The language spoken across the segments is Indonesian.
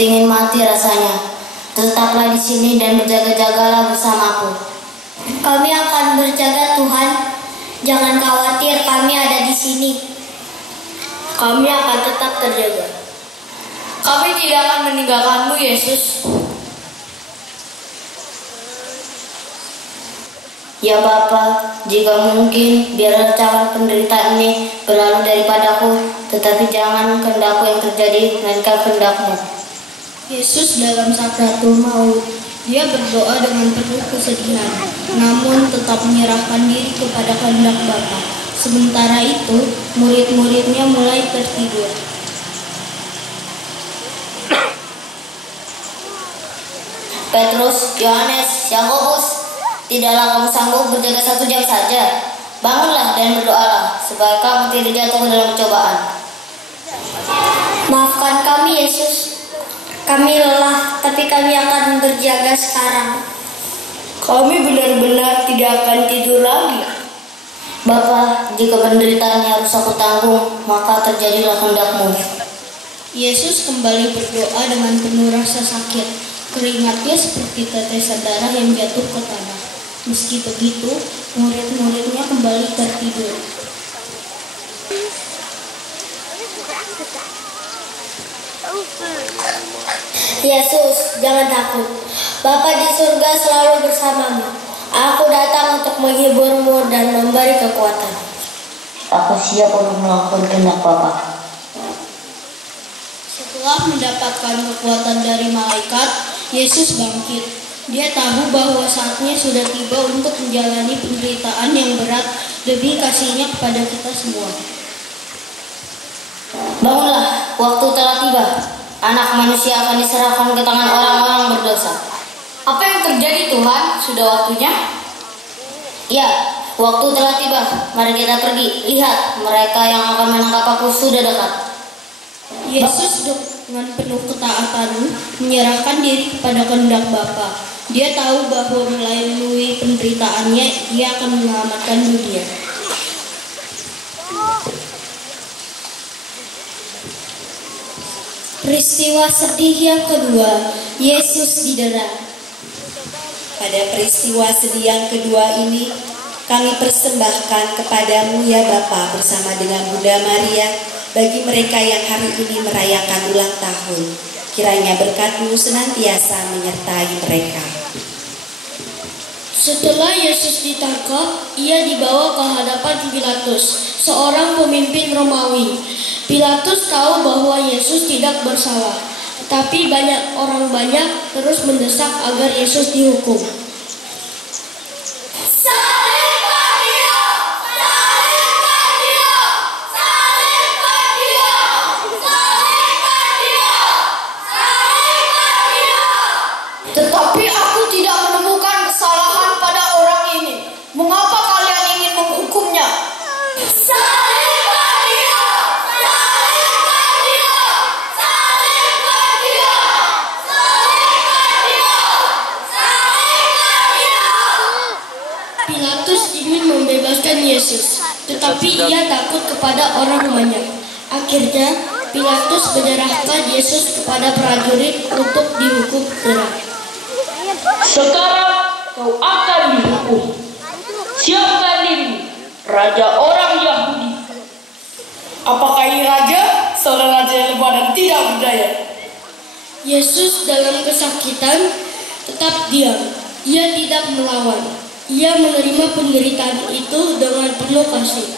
ingin mati rasanya. Tetaplah di sini dan berjaga-jagalah bersamaku. Kami akan berjaga, Tuhan. Jangan khawatir, kami ada di sini. Kami akan tetap terjaga. Kami tidak akan meninggalkanmu, Yesus. Ya Bapa, jika mungkin, biarlah cawan penderitaan ini berlalu daripadaku, tetapi jangan kehendakku yang terjadi, melainkan kehendak-Mu. Yesus dalam sakratul maut, dia berdoa dengan penuh kesedihan, namun tetap menyerahkan diri kepada kehendak Bapa. Sementara itu, murid-muridnya mulai tertidur. Petrus, Yohanes, Yakobus, tidaklah kamu sanggup berjaga 1 jam saja? Bangunlah dan berdoalah, supaya kamu tidak jatuh ke dalam cobaan. Maafkan kami, Yesus. Kami lelah, tapi kami akan berjaga sekarang. Kami benar-benar tidak akan tidur lagi. Bapa, jika penderitaan yang harus aku tanggung, maka terjadilah kehendak-Mu. Yesus kembali berdoa dengan penuh rasa sakit. Keringatnya seperti tetesan darah yang jatuh ke tanah. Meski begitu, murid-muridnya kembali tertidur. Yesus, jangan takut. Bapa di surga selalu bersamamu. Aku datang untuk menghiburmu dan memberi kekuatan. Aku siap untuk melakukan kehendak Bapa. Setelah mendapatkan kekuatan dari malaikat, Yesus bangkit. Dia tahu bahwa saatnya sudah tiba untuk menjalani penderitaan yang berat demi kasih-Nya kepada kita semua. Bangunlah, waktu telah tiba. Anak manusia akan diserahkan ke tangan orang-orang berdosa. Apa yang terjadi, Tuhan? Sudah waktunya? Ya, waktu telah tiba. Mari kita pergi. Lihat, mereka yang akan menangkap aku sudah dekat. Yesus dengan penuh ketaatan menyerahkan diri kepada kehendak Bapa. Dia tahu bahwa melalui penderitaannya Dia akan menyelamatkan dunia. Peristiwa sedih yang kedua, Yesus didera. Pada peristiwa sedih yang kedua ini, kami persembahkan kepadamu ya Bapa bersama dengan Bunda Maria bagi mereka yang hari ini merayakan ulang tahun. Kiranya berkat-Mu senantiasa menyertai mereka. Setelah Yesus ditangkap, Ia dibawa ke hadapan Pilatus, seorang pemimpin Romawi. Pilatus tahu bahwa Yesus tidak bersalah, tapi orang banyak terus mendesak agar Yesus dihukum. Tetapi aku tidak menemukan kesalahan pada orang ini. Mengapa kalian ingin menghukumnya? Salibkan dia! Salibkan dia! Salibkan dia! Salibkan dia! Salibkan dia! Pilatus ingin membebaskan Yesus, tetapi ia takut kepada orang banyak. Akhirnya, Pilatus menyerahkan Yesus kepada prajurit untuk dihukum berat. Sekarang kau akan dihukum. Siapkan diri, raja orang Yahudi. Apakah ini raja? Seorang raja yang lemah dan tidak berdaya. Yesus dalam kesakitan tetap diam. Ia tidak melawan. Ia menerima penderitaan itu dengan penuh kasih.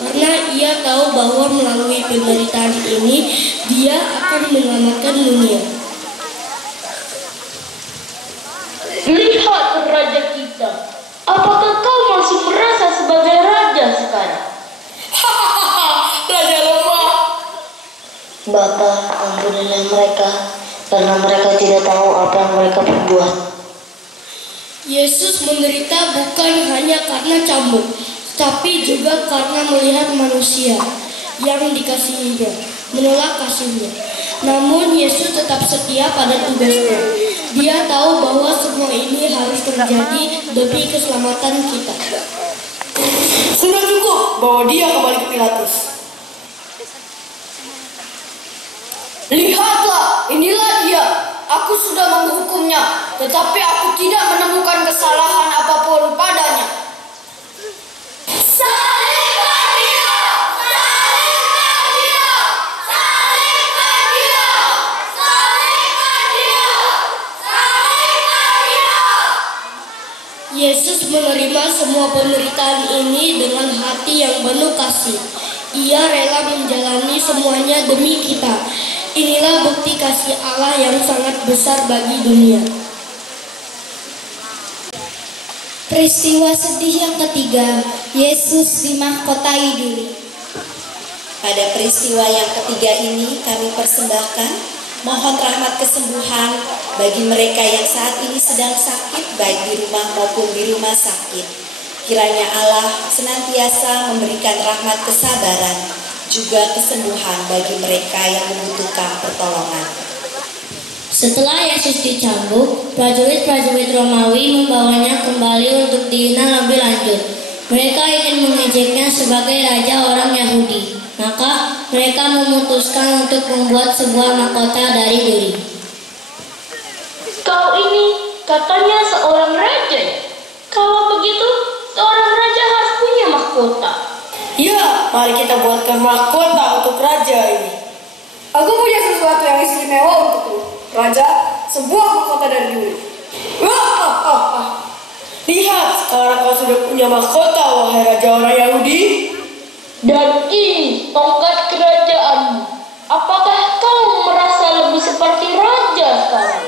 Karena ia tahu bahwa melalui penderitaan ini, dia akan menyelamatkan dunia. Lihat raja kita. Apakah kau masih merasa sebagai raja sekarang? Hahaha, raja lemah. Bapa, ampunilah mereka, karena mereka tidak tahu apa yang mereka perbuat. Yesus menderita bukan hanya karena cambuk, tapi juga karena melihat manusia yang dikasihinya, menolak kasihnya. Namun Yesus tetap setia pada tugasnya. Dia tahu bahwa semua ini harus terjadi demi keselamatan kita. Sudah cukup, bawa dia kembali ke Pilatus. Lihatlah, inilah dia. aku sudah menghukumnya, tetapi aku tidak menemukan kesalahan apapun padanya. Salibkan dia! Salibkan dia! Salibkan dia! Salibkan dia! Salibkan dia! Yesus menerima semua penderitaan ini dengan hati yang penuh kasih. Ia rela menjalani semuanya demi kita. Inilah bukti kasih Allah yang sangat besar bagi dunia. Peristiwa sedih yang ketiga, Yesus dimahkotai duri. Pada peristiwa yang ketiga ini kami persembahkan mohon rahmat kesembuhan bagi mereka yang saat ini sedang sakit baik di rumah maupun di rumah sakit. Kiranya Allah senantiasa memberikan rahmat kesabaran juga kesembuhan bagi mereka yang membutuhkan pertolongan. Setelah Yesus dicambuk, prajurit-prajurit Romawi membawanya kembali untuk dihina lebih lanjut. Mereka ingin mengejeknya sebagai raja orang Yahudi. Maka mereka memutuskan untuk membuat sebuah mahkota dari duri. Kau ini katanya seorang raja. Kalau begitu, seorang raja harus punya mahkota. Ya, mari kita buatkan mahkota untuk raja ini. Aku punya sesuatu yang istimewa untukku, raja, sebuah mahkota dari duri. Lihat, sekarang kau sudah punya mahkota, wahai raja orang Yahudi. Dan ini tongkat kerajaanmu. Apakah kau merasa lebih seperti raja sekarang?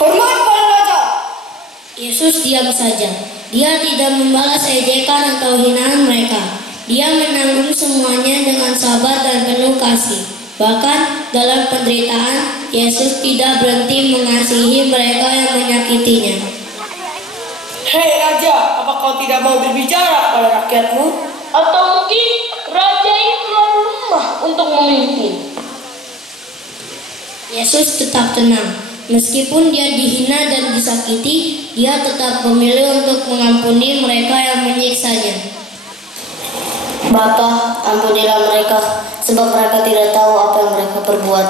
Hormat pada raja. Yesus diam saja. Dia tidak membalas ejekan atau hinaan mereka. Dia menanggung semuanya dengan sabar dan penuh kasih. Bahkan dalam penderitaan, Yesus tidak berhenti mengasihi mereka yang menyakitinya. Hei raja, apa kau tidak mau berbicara pada rakyatmu? Atau mungkin raja ini terlalu lemah untuk memimpin? Yesus tetap tenang. Meskipun dia dihina dan disakiti, dia tetap memilih untuk mengampuni mereka yang menyiksanya. Bapa, ampunilah mereka, sebab mereka tidak tahu apa yang mereka perbuat.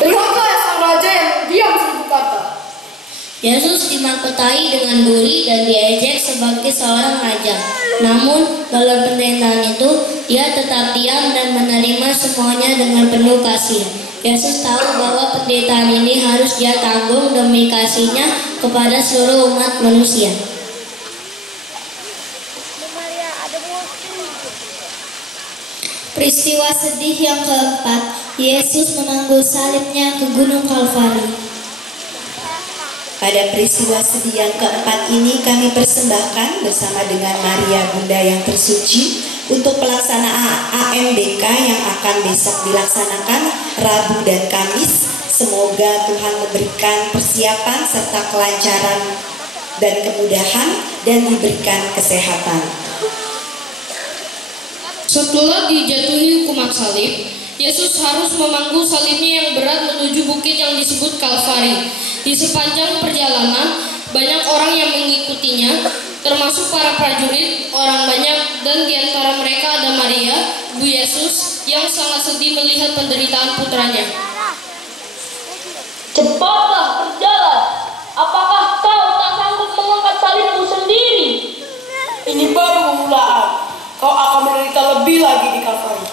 Lihatlah sang raja yang diam seribu kata. Yesus dimahkotai dengan duri dan diejek sebagai seorang raja. Namun dalam penderitaan itu, dia tetap diam dan menerima semuanya dengan penuh kasih. Yesus tahu bahwa penderitaan ini harus dia tanggung demi kasihnya kepada seluruh umat manusia. Peristiwa sedih yang keempat, Yesus memanggul salibnya ke Gunung Kalvari. Pada peristiwa sedih yang keempat ini kami persembahkan bersama dengan Maria Bunda yang tersuci untuk pelaksanaan AMBK yang akan besok dilaksanakan Rabu dan Kamis. Semoga Tuhan memberikan persiapan serta kelancaran dan kemudahan dan diberikan kesehatan. Setelah dijatuhi hukuman salib, Yesus harus memanggul salibnya yang berat menuju bukit yang disebut Kalvari. Di sepanjang perjalanan, banyak orang yang mengikutinya, termasuk para prajurit, orang banyak, dan di antara mereka ada Maria, ibu Yesus, yang sangat sedih melihat penderitaan putranya. Cepatlah berjalan. Apakah kau tak sanggup mengangkat salibmu sendiri? Ini baru permulaan. Kau akan menderita lebih lagi di Kalvari.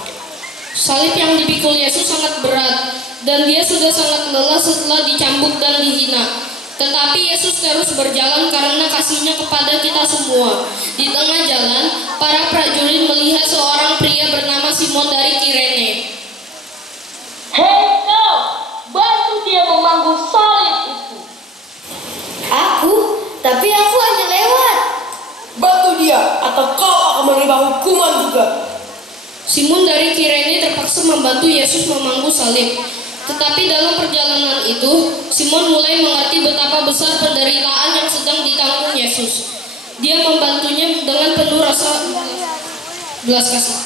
Salib yang dipikul Yesus sangat berat, dan dia sudah sangat lelah setelah dicambuk dan dihina. Tetapi Yesus terus berjalan karena kasihnya kepada kita semua. Di tengah jalan, para prajurit melihat seorang pria bernama Simon dari Kirene. Hei kau, bantu dia memanggul salib itu. Aku? Tapi aku hanya lewat. Bantu dia, atau kau akan menerima hukuman juga. Simon dari Kirene terpaksa membantu Yesus memanggul salib. Tetapi dalam perjalanan itu, Simon mulai mengerti betapa besar penderitaan yang sedang ditanggung Yesus. Dia membantunya dengan penuh rasa belas kasih.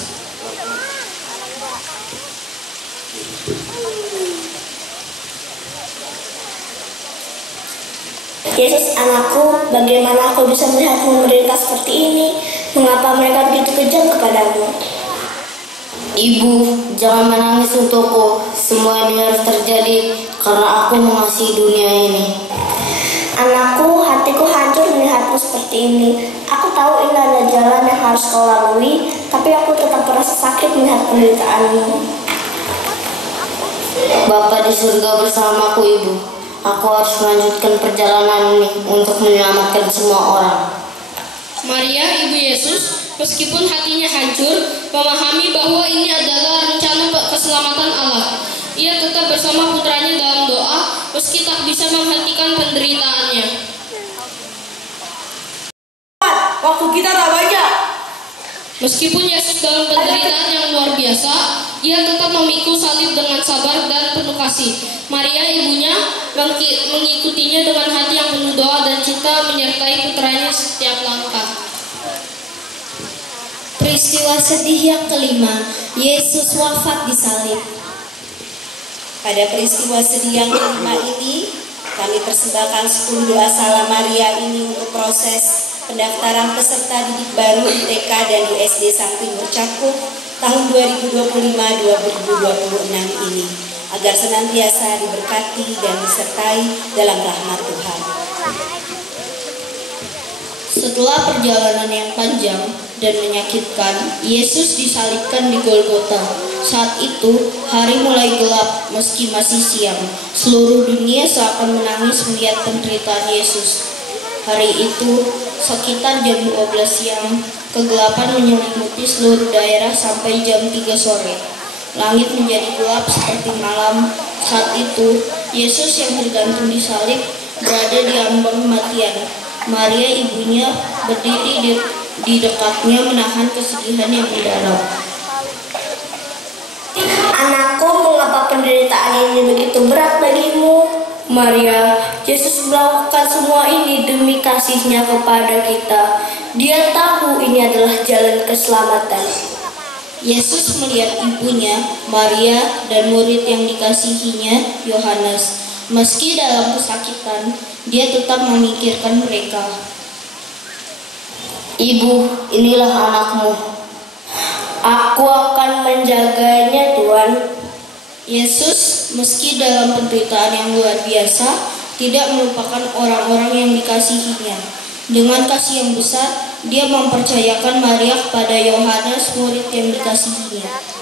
Yesus, anakku, bagaimana aku bisa melihatmu menderita seperti ini? Mengapa mereka begitu kejam kepadamu? Ibu, jangan menangis untukku. Semua ini harus terjadi karena aku mengasihi dunia ini. Anakku, hatiku hancur melihatmu seperti ini. Aku tahu ini adalah jalan yang harus kau lalui, tapi aku tetap merasa sakit melihat penderitaanmu. Bapa di surga bersamaku, Ibu. Aku harus melanjutkan perjalanan ini untuk menyelamatkan semua orang. Maria, ibu Yesus, meskipun hatinya hancur, memahami bahwa ini adalah rencana keselamatan Allah. Ia tetap bersama putranya dalam doa, meski tak bisa menghentikan penderitaannya. Waktu kita tak banyak. Meskipun Yesus dalam penderitaan yang luar biasa, ia tetap memikul salib dengan sabar dan penuh kasih. Maria, ibunya, mengikutinya dengan hati yang penuh doa dan cinta, menyertai putranya setiap langkah. Peristiwa sedih yang kelima, Yesus wafat di salib. Pada peristiwa sedih yang kelima ini, kami persembahkan 10 doa salam Maria ini untuk proses pendaftaran peserta didik baru di TK dan di SD Samping Cakung tahun 2025-2026 ini, agar senantiasa diberkati dan disertai dalam rahmat Tuhan. Setelah perjalanan yang panjang dan menyakitkan, Yesus disalibkan di Golgota. Saat itu, hari mulai gelap meski masih siang. Seluruh dunia seakan menangis melihat penderitaan Yesus. Hari itu, sekitar jam 12 siang, kegelapan menyelimuti seluruh daerah sampai jam 3 sore. Langit menjadi gelap seperti malam. Saat itu, Yesus yang tergantung di salib berada di ambang kematian. Maria ibunya berdiri di dekatnya menahan kesedihan yang mendalam. Anakku, mengapa penderitaan ini begitu berat bagimu? Maria, Yesus melakukan semua ini demi kasih-Nya kepada kita. Dia tahu ini adalah jalan keselamatan. Yesus melihat ibunya, Maria, dan murid yang dikasihinya, Yohanes. Meski dalam kesakitan, dia tetap memikirkan mereka. Ibu, inilah anakmu. Aku akan menjaganya, Tuhan. Yesus, meski dalam penderitaan yang luar biasa, tidak melupakan orang-orang yang dikasihinya. Dengan kasih yang besar, dia mempercayakan Maria kepada Yohanes, murid yang dikasihinya.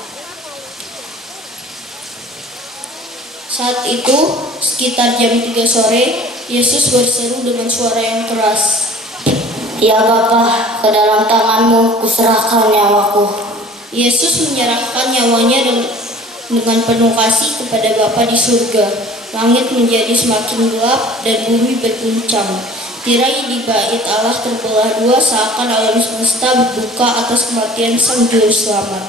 Saat itu, sekitar jam 3 sore, Yesus berseru dengan suara yang keras. Ya Bapa, ke dalam tangan-Mu kuserahkan nyawaku. Yesus menyerahkan nyawanya dengan penuh kasih kepada Bapa di surga. Langit menjadi semakin gelap dan bumi berguncang. Tirai di bait Allah terbelah dua seakan alam semesta berduka atas kematian Sang Juru Selamat.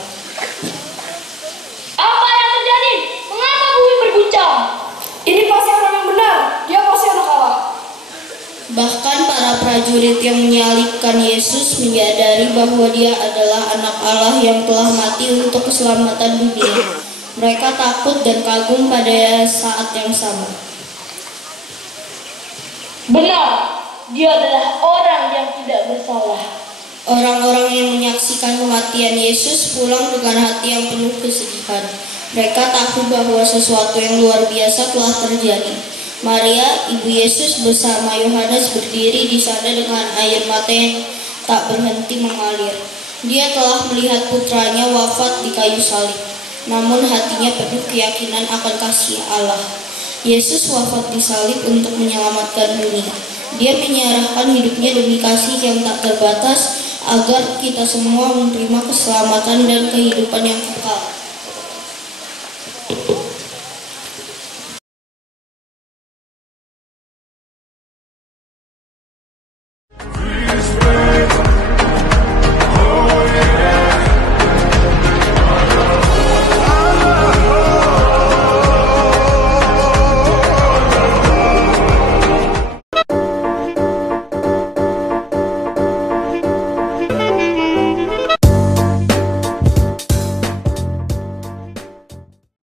Apa yang terjadi? Mengapa bumi berguncang? Ini pasti orang yang benar. Dia pasti anak Allah. Bahkan para prajurit yang menyalibkan Yesus menyadari bahwa dia adalah anak Allah yang telah mati untuk keselamatan dunia. Mereka takut dan kagum pada saat yang sama. Benar, dia adalah orang yang tidak bersalah. Orang-orang yang menyaksikan kematian Yesus pulang dengan hati yang penuh kesedihan. Mereka tahu bahwa sesuatu yang luar biasa telah terjadi. Maria, ibu Yesus bersama Yohanes berdiri di sana dengan air mata yang tak berhenti mengalir. Dia telah melihat putranya wafat di kayu salib, namun hatinya penuh keyakinan akan kasih Allah. Yesus wafat di salib untuk menyelamatkan dunia. Dia menyerahkan hidupnya demi kasih yang tak terbatas agar kita semua menerima keselamatan dan kehidupan yang kekal.